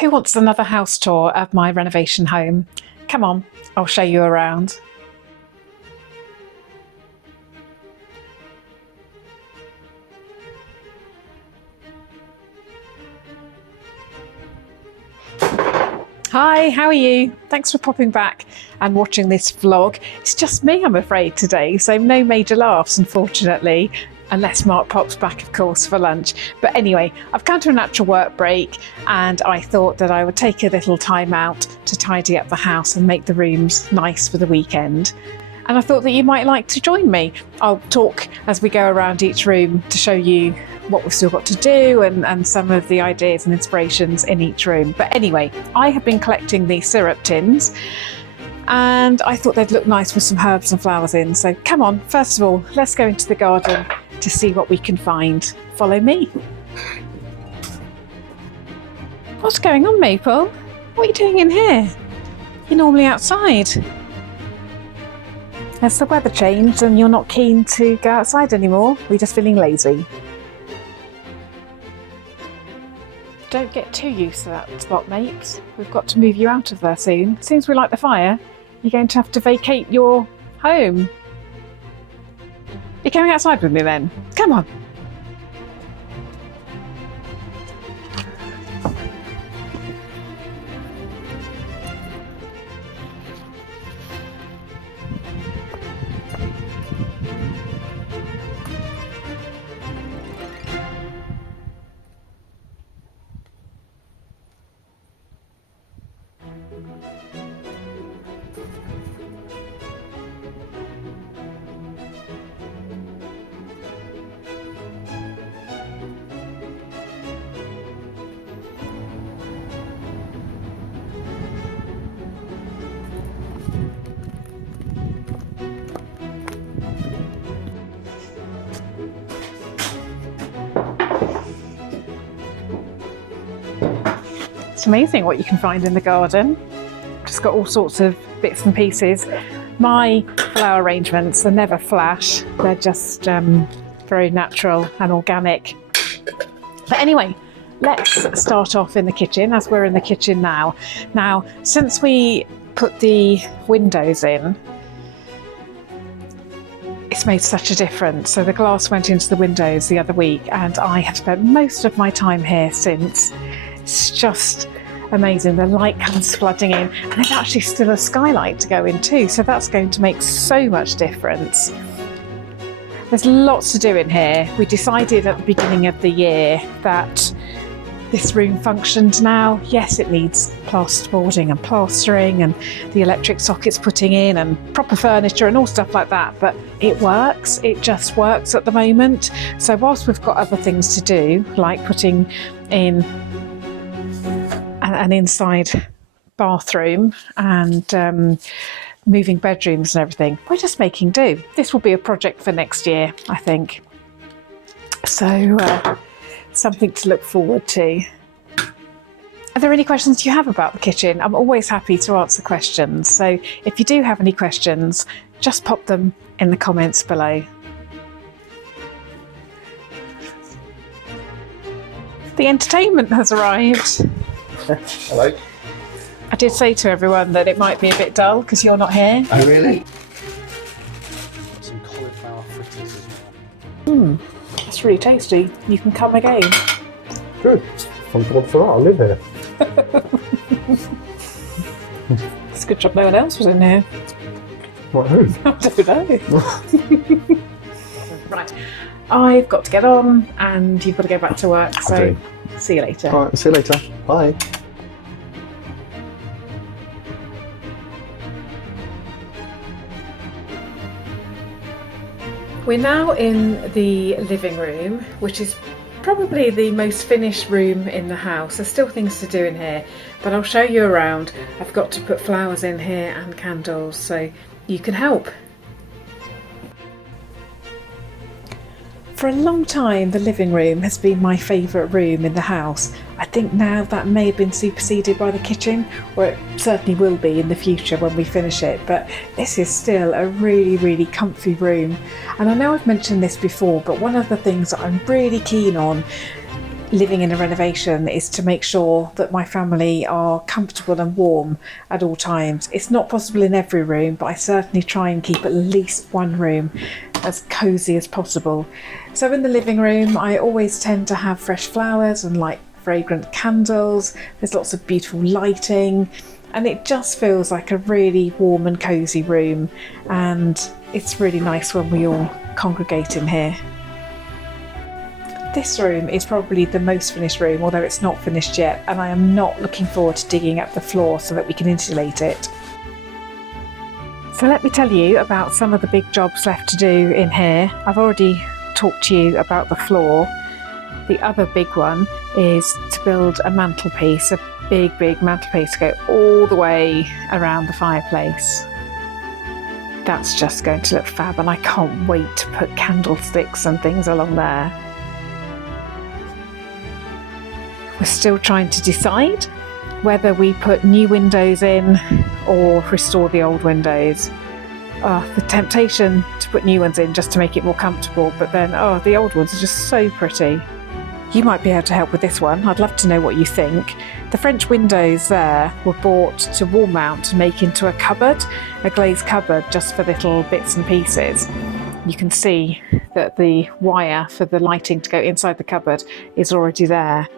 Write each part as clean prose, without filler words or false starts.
Who wants another house tour of my renovation home? Come on, I'll show you around. Hi, how are you? Thanks for popping back and watching this vlog. It's just me, I'm afraid, today, so no major laughs, unfortunately, unless Mark pops back, of course, for lunch. But anyway, I've come to a natural work break and I thought that I would take a little time out to tidy up the house and make the rooms nice for the weekend. And I thought that you might like to join me. I'll talk as we go around each room to show you what we've still got to do and some of the ideas and inspirations in each room. But anyway, I have been collecting these syrup tins and I thought they'd look nice with some herbs and flowers in. So come on, first of all, let's go into the garden to see what we can find. Follow me. What's going on, Maple? What are you doing in here? You're normally outside. Has the weather changed and you're not keen to go outside anymore? We're just feeling lazy. Don't get too used to that spot, Mapes. We've got to move you out of there soon. As soon as we light the fire, you're going to have to vacate your home. You're coming outside with me then? Come on. It's amazing what you can find in the garden. Just got all sorts of bits and pieces. My flower arrangements are never flash. They're just very natural and organic. But anyway, let's start off in the kitchen, as we're in the kitchen now. Now, since we put the windows in, it's made such a difference. So the glass went into the windows the other week and I have spent most of my time here since. It's just amazing. The light comes flooding in and there's actually still a skylight to go in too. So that's going to make so much difference. There's lots to do in here. We decided at the beginning of the year that this room functioned now. Yes, it needs plasterboarding and plastering and the electric sockets putting in and proper furniture and all stuff like that, but it works. It just works at the moment. So whilst we've got other things to do, like putting in an inside bathroom and moving bedrooms and everything, we're just making do. This will be a project for next year, I think. So something to look forward to. Are there any questions you have about the kitchen? I'm always happy to answer questions. So if you do have any questions, just pop them in the comments below. The entertainment has arrived. Hello. I did say to everyone that it might be a bit dull because you're not here. Oh, really? Got some cauliflower fritters as well. It's really tasty. You can come again. Good. I'm good for that. I live here. It's a good job no one else was in here. What, who? I don't know. Right. I've got to get on and you've got to go back to work. So Okay. see you later. All right, see you later. Bye. We're now in the living room, which is probably the most finished room in the house. There's still things to do in here, but I'll show you around. I've got to put flowers in here and candles, so you can help. For a long time, the living room has been my favourite room in the house. I think now that may have been superseded by the kitchen, or it certainly will be in the future when we finish it, but this is still a really, really comfy room. And I know I've mentioned this before, but one of the things that I'm really keen on living in a renovation is to make sure that my family are comfortable and warm at all times. It's not possible in every room, but I certainly try and keep at least one room as cosy as possible. So in the living room, I always tend to have fresh flowers and light fragrant candles. There's lots of beautiful lighting, and it just feels like a really warm and cosy room, and it's really nice when we all congregate in here. This room is probably the most finished room, although it's not finished yet, and I am not looking forward to digging up the floor so that we can insulate it. So let me tell you about some of the big jobs left to do in here. I've already talked to you about the floor. The other big one is to build a mantelpiece, a big mantelpiece to go all the way around the fireplace. That's just going to look fab, and I can't wait to put candlesticks and things along there. We're still trying to decide whether we put new windows in or restore the old windows. The temptation to put new ones in just to make it more comfortable, but then the old ones are just so pretty. You might be able to help with this one. I'd love to know what you think. The French windows there were bought to wall mount and make into a cupboard, a glazed cupboard just for little bits and pieces. You can see that the wire for the lighting to go inside the cupboard is already there.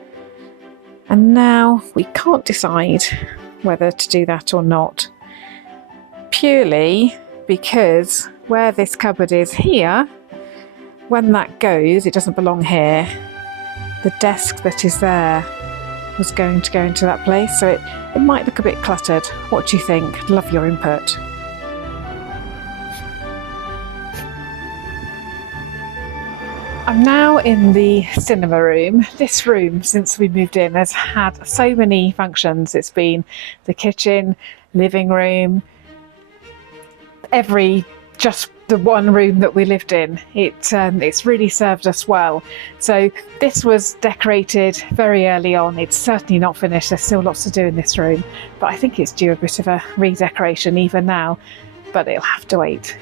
And now we can't decide whether to do that or not, purely because where this cupboard is here, when that goes, it doesn't belong here. The desk that is there was going to go into that place, so it might look a bit cluttered. What do you think? I'd love your input. I'm now in the cinema room. This room, since we moved in, has had so many functions. It's been the kitchen, living room, just the one room that we lived in. It's really served us well. So this was decorated very early on. It's certainly not finished. There's still lots to do in this room, but I think it's due a bit of a redecoration even now, but it'll have to wait.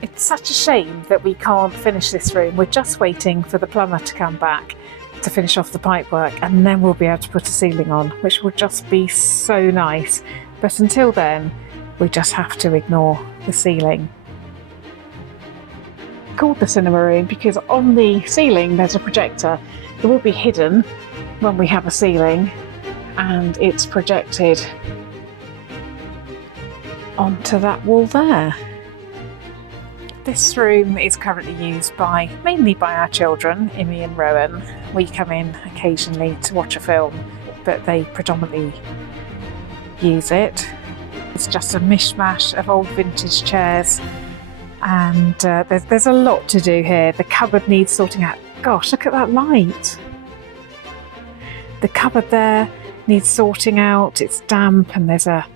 It's such a shame that we can't finish this room. We're just waiting for the plumber to come back to finish off the pipework, and then we'll be able to put a ceiling on, which will just be so nice. But until then, we just have to ignore the ceiling. It's called the cinema room because on the ceiling there's a projector that will be hidden when we have a ceiling, and it's projected onto that wall there. This room is currently used mainly by our children, Imi and Rowan. We come in occasionally to watch a film, but they predominantly use it. It's just a mishmash of old vintage chairs, and there's a lot to do here. The cupboard needs sorting out. Gosh, look at that light. The cupboard there needs sorting out. It's damp and there's a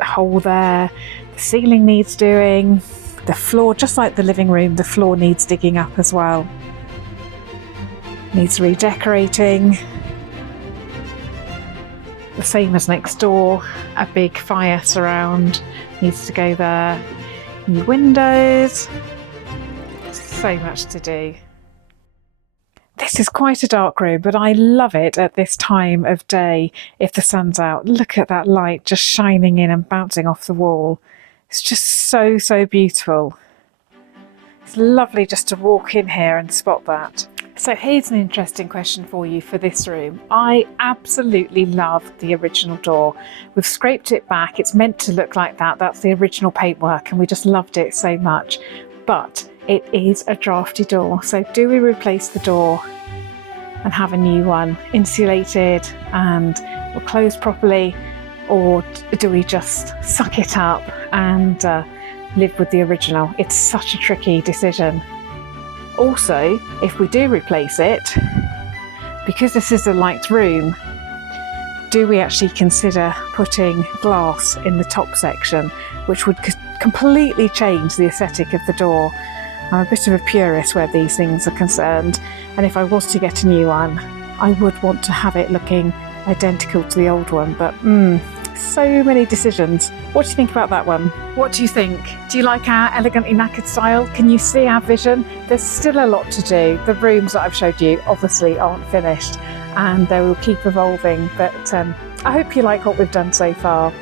hole there. The ceiling needs doing. The floor, just like the living room, the floor needs digging up as well. Needs redecorating. The same as next door. A big fire surround needs to go there. New windows. So much to do. This is quite a dark room, but I love it at this time of day if the sun's out. Look at that light just shining in and bouncing off the wall. It's just so, so beautiful. It's lovely just to walk in here and spot that. So here's an interesting question for you for this room. I absolutely love the original door. We've scraped it back. It's meant to look like that. That's the original paintwork, and we just loved it so much. But it is a drafty door. So do we replace the door and have a new one, insulated and will close properly, or do we just suck it up and live with the original? It's such a tricky decision. Also, if we do replace it, because this is a light room, do we actually consider putting glass in the top section, which would completely change the aesthetic of the door? I'm a bit of a purist where these things are concerned, and if I was to get a new one, I would want to have it looking identical to the old one, but so many decisions. What do you think about that one? What do you think? Do you like our elegantly knackered style? Can you see our vision? There's still a lot to do. The rooms that I've showed you obviously aren't finished and they will keep evolving, but I hope you like what we've done so far.